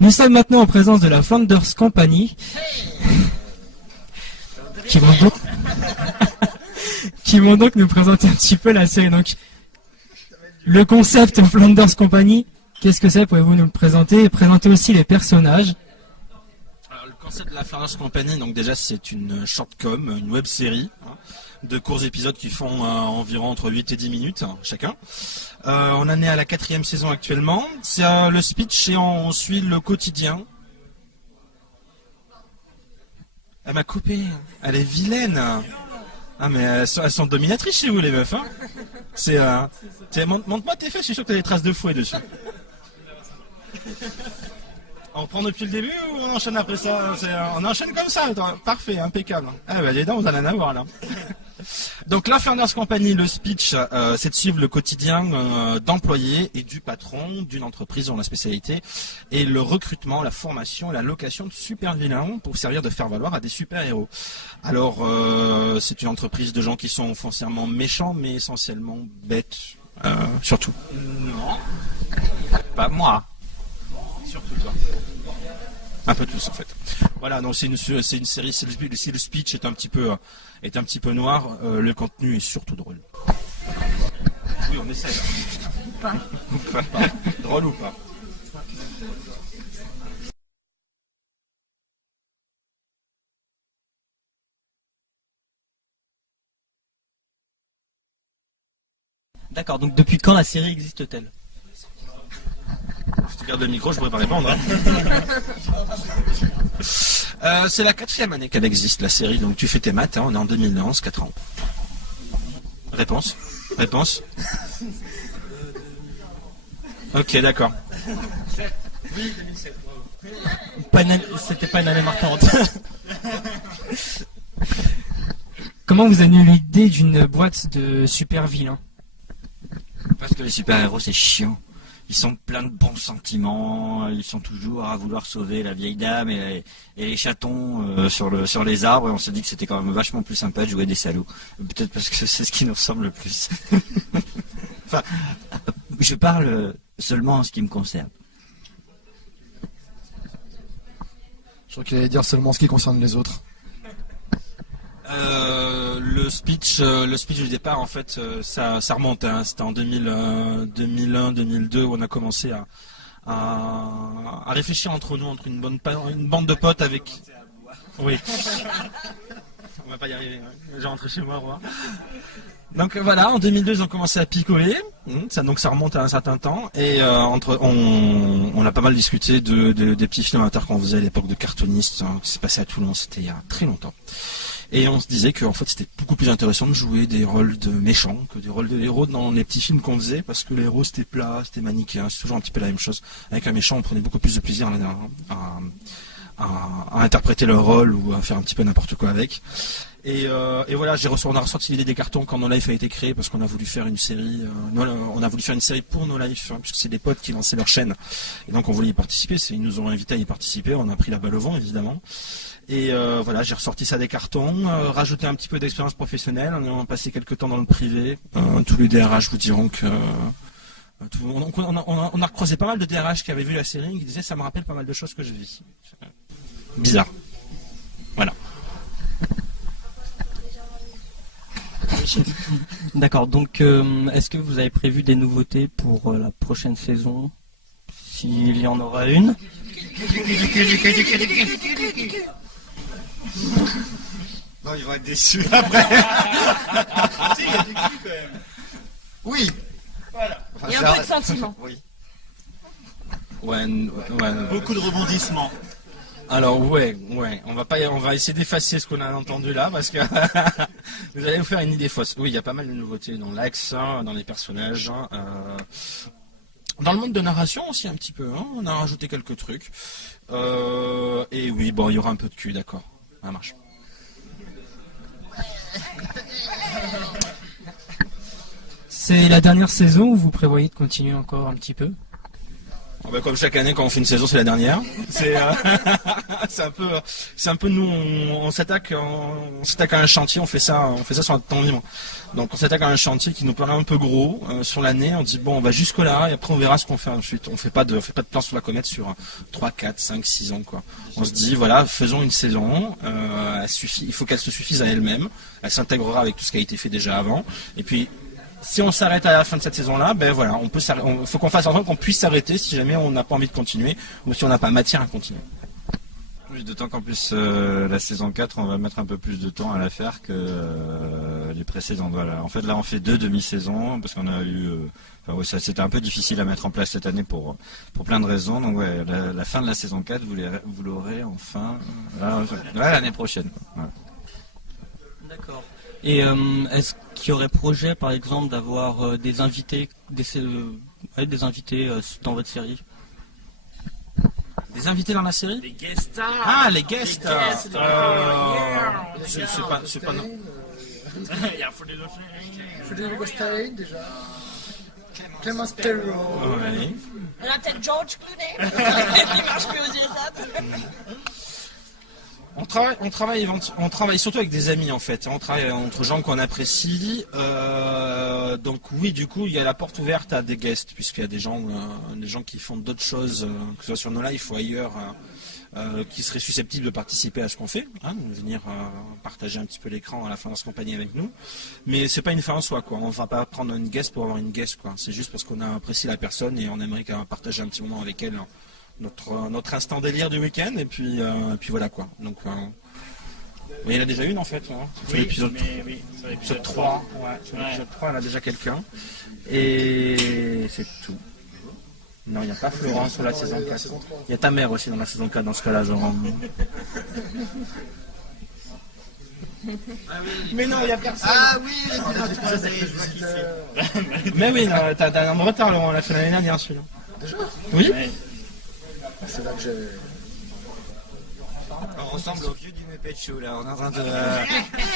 Nous sommes maintenant en présence de la Flanders Company, qui vont donc, qui vont donc nous présenter un petit peu la série. Donc, le concept Flanders Company, qu'est-ce que c'est? Pouvez-vous nous le présenter et présenter aussi les personnages? Alors, le concept de la Flanders Company, donc déjà c'est une shortcom, une web série de courts épisodes qui font environ entre 8 et 10 minutes chacun. On en est à la 4e saison actuellement. C'est le speech et on suit le quotidien. Elle m'a coupé. Elle est vilaine. Ah mais elles sont dominatrices chez vous les meufs. Hein. Montre-moi tes fesses, je suis sûr que tu as des traces de fouet dessus. On reprend depuis le début ou on enchaîne après ça? On enchaîne comme ça, parfait, impeccable. Ah bah les dents, vous allez en avoir là. Donc la Flanders Company, le speech, c'est de suivre le quotidien d'employés et du patron d'une entreprise dont la spécialité est le recrutement, la formation et la location de super vilains pour servir de faire valoir à des super héros. Alors c'est une entreprise de gens qui sont foncièrement méchants mais essentiellement bêtes, surtout. Non, pas moi. Surtout toi. Un peu tous en fait. Voilà, donc c'est une série, si le speech est un petit peu noir, le contenu est surtout drôle. Oui, on essaie. Pas. Drôle ou pas? D'accord, donc depuis quand la série existe-t-elle? Je te garde le micro, je pourrais pas répondre. Hein. C'est la 4e année qu'elle existe, la série. Donc tu fais tes maths, hein, on est en 2011, 4 ans. Réponse? Ok, d'accord. Oui, 2007. C'était pas une année marquante. Comment vous avez eu l'idée d'une boîte de super vilains? Parce que les super-héros, c'est chiant. Ils sont pleins de bons sentiments, ils sont toujours à vouloir sauver la vieille dame et les chatons sur les arbres, et on s'est dit que c'était quand même vachement plus sympa de jouer des salauds. Peut-être parce que c'est ce qui nous ressemble le plus. Enfin, je parle seulement en ce qui me concerne. Je crois qu'il allait dire seulement ce qui concerne les autres. Le speech du départ, en fait, ça remonte. Hein. C'était en 2001-2002 où on a commencé à réfléchir entre nous, entre une bande de potes avec. Oui. On va pas y arriver. Hein. Je vais rentrer chez moi, au revoir. Donc voilà, en 2002, ils ont commencé à picoler. Donc ça remonte à un certain temps. Et on a pas mal discuté des petits films amateurs qu'on faisait à l'époque de cartoonistes, hein, qui s'est passé à Toulon, c'était il y a très longtemps. Et on se disait qu'en fait c'était beaucoup plus intéressant de jouer des rôles de méchants que des rôles de héros dans les petits films qu'on faisait, parce que les héros c'était plat, c'était manichéen, c'est toujours un petit peu la même chose. Avec un méchant on prenait beaucoup plus de plaisir à interpréter le rôle ou à faire un petit peu n'importe quoi avec. Et voilà, on a ressorti l'idée des cartons quand No Life a été créé, parce qu'on a voulu faire une série, on a voulu faire une série pour No Life, hein, puisque c'est des potes qui lançaient leur chaîne. Et donc on voulait y participer, ils nous ont invités à y participer, on a pris la balle au vent évidemment. Et voilà, j'ai ressorti ça des cartons, rajouté un petit peu d'expérience professionnelle, on a passé quelques temps dans le privé. Tous les DRH vous diront que... on a recroisé pas mal de DRH qui avaient vu la série, qui disaient ça me rappelle pas mal de choses que je vis. Bizarre. Voilà. D'accord, donc est-ce que vous avez prévu des nouveautés pour la prochaine saison, s'il y en aura une? Non, ils vont être déçus après. Si, il y a du cul quand même. Oui. Voilà. Enfin, Il y a un peu de sentiment. Oui. Ouais. Beaucoup de rebondissements. Alors ouais, on va essayer d'effacer ce qu'on a entendu là, parce que vous allez vous faire une idée fausse. Oui, il y a pas mal de nouveautés dans l'axe, dans les personnages, dans le monde de narration aussi un petit peu. Hein, on a rajouté quelques trucs. Et oui, bon, il y aura un peu de cul, d'accord. Ça marche. C'est la dernière saison ou vous prévoyez de continuer encore un petit peu? Comme chaque année quand on fait une saison, c'est la dernière. C'est c'est un peu nous, on s'attaque à un chantier, on fait ça sur notre temps libre. Donc on s'attaque à un chantier qui nous paraît un peu gros sur l'année. On dit bon, on va jusque là et après on verra ce qu'on fait ensuite. On fait pas de plan sur la comète sur 3, 4, 5, 6 ans quoi. On se dit voilà, faisons une saison. Elle suffit, il faut qu'elle se suffise à elle-même. Elle s'intégrera avec tout ce qui a été fait déjà avant. Et puis si on s'arrête à la fin de cette saison-là, ben voilà, il faut qu'on fasse en sorte qu'on puisse s'arrêter si jamais on n'a pas envie de continuer ou si on n'a pas matière à continuer. Oui, d'autant qu'en plus la saison 4, on va mettre un peu plus de temps à la faire que les précédentes. Voilà. En fait, là, on fait 2 demi-saisons parce qu'on a eu. C'était un peu difficile à mettre en place cette année pour plein de raisons. Donc, ouais, la fin de la saison 4, vous l'aurez enfin l'année prochaine. Quoi. Voilà. D'accord. Et est-ce qu'il y aurait projet, par exemple, d'avoir des invités, des invités dans votre série? Des invités dans la série? Les guest stars. Ah, les guest stars. C'est pas non. Il y a Frédéric Gostain, déjà. Clémence Perrault. Ouais. On a peut-être George Clooney. Il marche plus aux USA. On travaille surtout avec des amis en fait. On travaille entre gens qu'on apprécie. Donc oui, du coup, il y a la porte ouverte à des guests, puisqu'il y a des gens qui font d'autres choses, que ce soit sur nos lives ou ailleurs, qui seraient susceptibles de participer à ce qu'on fait, de venir partager un petit peu l'écran à la Flanders Company avec nous. Mais c'est pas une fin en soi, quoi. On va pas prendre une guest pour avoir une guest, quoi. C'est juste parce qu'on a apprécié la personne et on aimerait partager un petit moment avec elle. Notre instant délire du week-end et puis voilà quoi. Donc il y en a déjà une en fait. Sur l'épisode 3. Ouais, sur l'épisode 3, elle a déjà quelqu'un. Et c'est tout. Non, il n'y a pas Florent sur la saison 4. Il y a ta mère aussi dans la saison 4 dans ce cas-là, genre. Mais non, il n'y a personne. Ah oui, l'épisode 3. Mais oui, t'as un retard, Laurent, on l'a fait l'année dernière celui-là. Déjà? Oui. C'est là que j'ai. On ressemble au vieux du Muppet Show là, on est en train de.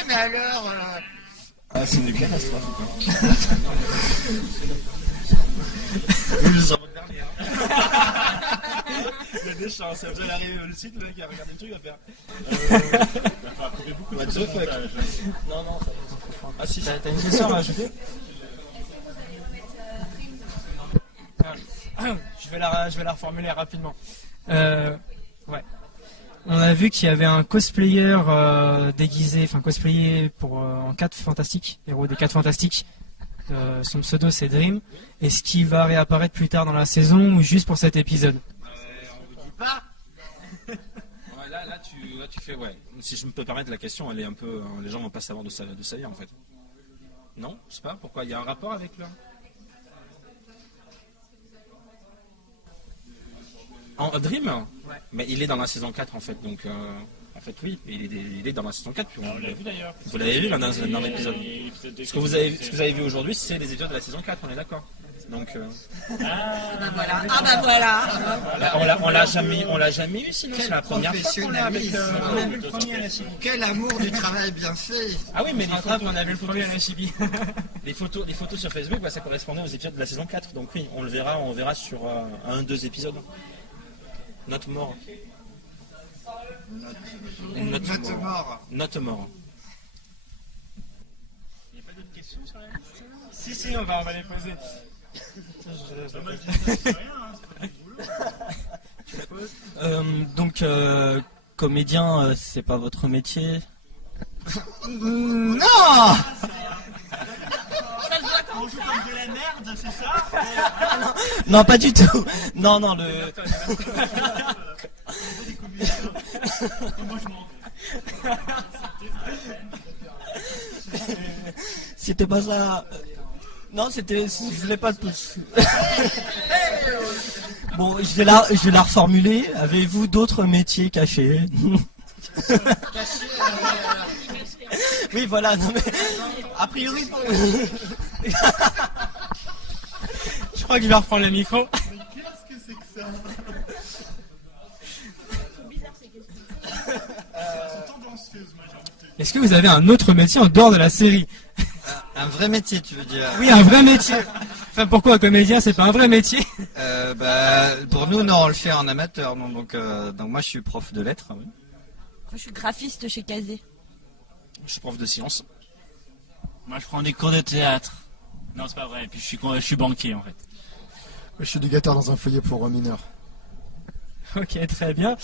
Mais alors Ah, c'est une catastrophe. Il y a des chances, vous allez arriver le site, le mec qui a regardé le truc, il va faire. What the fuck? Non, ah si, t'as une question à rajouter? Je vais la reformuler rapidement. Ouais. On a vu qu'il y avait un cosplayer cosplayer en 4 fantastiques, héros des 4 fantastiques. Son pseudo c'est Dream. Est-ce qu'il va réapparaître plus tard dans la saison ou juste pour cet épisode? On vous dit pas. Ouais, là, tu fais, ouais. Si je me peux permettre, la question, elle est un peu. Les gens vont pas savoir de sa vie en fait. Non, je sais pas, pourquoi? Il y a un rapport avec là? En Dream? Ouais. Mais il est dans la saison 4 en fait, donc en fait oui, il est dans la saison 4. Puis On l'a vu d'ailleurs. vous l'avez vu là, dans l'épisode. Ce que vous avez vu aujourd'hui, c'est les épisodes de la saison 4, on est d'accord. Donc Voilà. Ah bah voilà. on l'a jamais eu sinon, c'est la première fois qu'on l'a avec on a vu le premier à la CB. Quel amour du travail bien fait. Ah oui, mais les photos, on a vu le premier à la CB. les photos sur Facebook, ça correspondait aux épisodes de la saison 4. Donc oui, on verra sur 1-2 épisodes. Note mort. Note mort. Note mort. Il n'y a pas d'autres questions sur la liste? Si, on va les poser. Moi je dis rien, Donc, comédien, c'est pas votre métier? Non. On joue comme de la merde, c'est ça? Non, pas du tout. Non, le. Moi je m'en. C'était pas ça. Non, je voulais pas de pouce. Bon, je vais la reformuler. Avez-vous d'autres métiers cachés? Oui, voilà. Non, mais a priori. Je crois que je vais reprendre le micro. Mais qu'est-ce que c'est que ça? C'est tendancieuse, moi j'ai envie de te dire. Est-ce que vous avez un autre métier en dehors de la série? Un vrai métier, tu veux dire? Oui, un vrai métier. Enfin, pourquoi un comédien, c'est pas un vrai métier? Pour nous, non, on le fait en amateur. Non, donc moi, je suis prof de lettres. Oui. Je suis graphiste chez Kazé. Je suis prof de sciences. Moi, je prends des cours de théâtre. Non, c'est pas vrai. Et puis, je suis banquier, en fait. Je suis éducateur dans un foyer pour mineurs. Ok, très bien.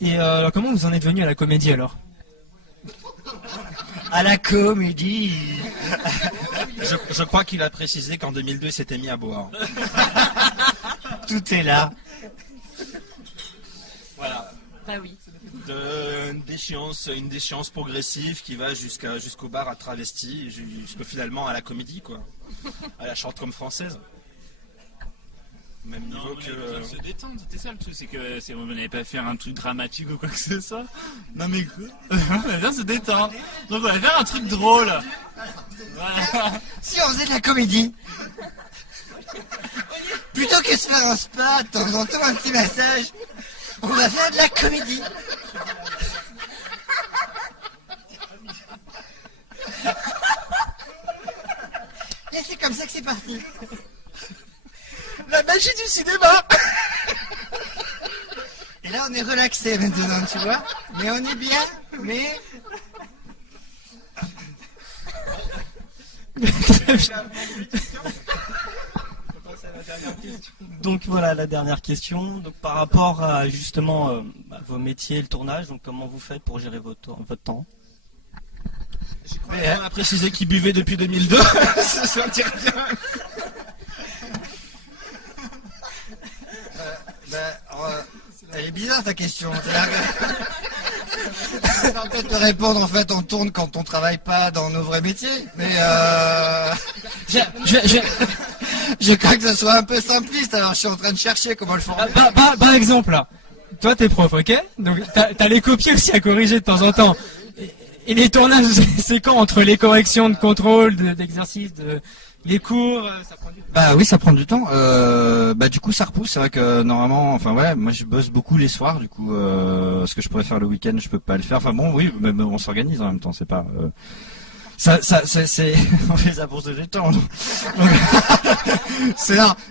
Et comment vous en êtes venu à la comédie alors? À la comédie. Je crois qu'il a précisé qu'en 2002, il s'était mis à boire. Tout est là. Voilà. Ah oui. Une déchéance progressive qui va jusqu'au bar à travesti, finalement à la comédie, quoi. À la chante comme française. Même niveau que. Se détendre, c'était ça le truc, vous n'allez pas faire un truc dramatique ou quoi que ce soit. Non mais quoi? On va bien se détendre. Donc on va faire un truc drôle. Voilà. Si on faisait de la comédie, plutôt que de se faire un spa, de temps en temps un petit massage, on va faire de la comédie. Et c'est comme ça que c'est parti. La magie du cinéma. Et là on est relaxé maintenant, tu vois. Mais on est bien, mais... Donc voilà la dernière question. Donc par rapport à justement vos métiers, le tournage, donc comment vous faites pour gérer votre temps? On a précisé qu'il buvait depuis 2002. Ça tire bien. Elle est bizarre ta question. Je vais peut-être te répondre, en fait on tourne quand on travaille pas dans nos vrais métiers. Mais je crois que ça soit un peu simpliste, alors je suis en train de chercher comment le former. Par exemple, là, toi t'es prof, ok? Donc t'as les copies aussi à corriger de temps en temps. Et les tournages, c'est quand entre les corrections de contrôle, d'exercice, les cours, ça prend du temps? Bah oui, ça prend du temps. Du coup, ça repousse. C'est vrai que normalement, enfin ouais, moi je bosse beaucoup les soirs. Du coup, ce que je pourrais faire le week-end, je peux pas le faire. Enfin bon, oui, mais on s'organise en même temps. C'est pas c'est on fait ça pour se détendre.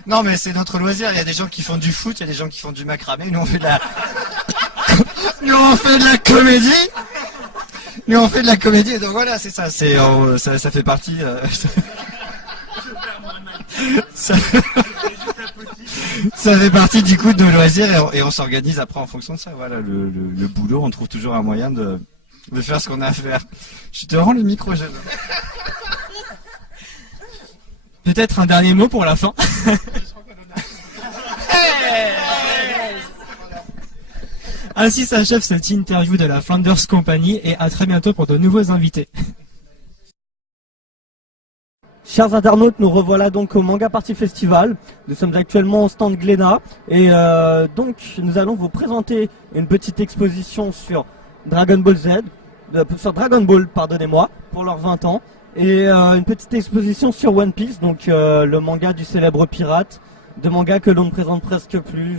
Non, mais c'est notre loisir. Il y a des gens qui font du foot, il y a des gens qui font du macramé. Nous on fait de la comédie. Nous on fait de la comédie. Donc voilà, c'est ça. Ça fait partie. Ça fait partie du coup de nos loisirs et on s'organise après en fonction de ça. Voilà, le boulot, on trouve toujours un moyen de faire ce qu'on a à faire. Je te rends le micro, Jeanne. Peut-être un dernier mot pour la fin. Ainsi s'achève cette interview de la Flanders Company et à très bientôt pour de nouveaux invités. Chers internautes, nous revoilà donc au Manga Party Festival. Nous sommes actuellement au stand Glénat et donc nous allons vous présenter une petite exposition sur Dragon Ball pardonnez-moi, pour leurs 20 ans et une petite exposition sur One Piece, donc le manga du célèbre pirate, de manga que l'on ne présente presque plus.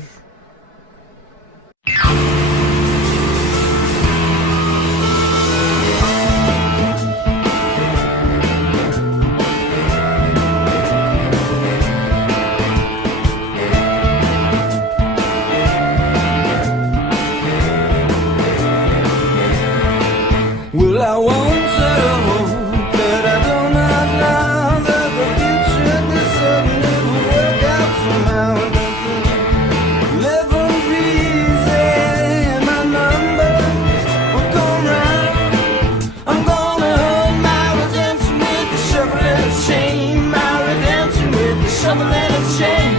Well, I won't settle, but I do not know that the future this suddenly will work out somehow. Living reason, my numbers will come round. I'm gonna hold my redemption with the shovel and the chain. My redemption with the shovel and the chain.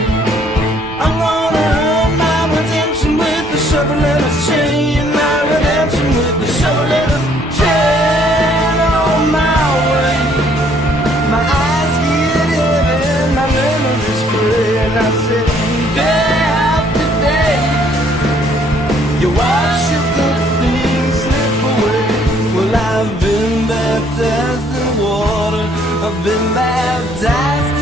I'm gonna hold my redemption with the shovel and the chain. My redemption with the shovel and the I said, day after day, you watch your good things slip away. Well, I've been baptized in water, I've been baptized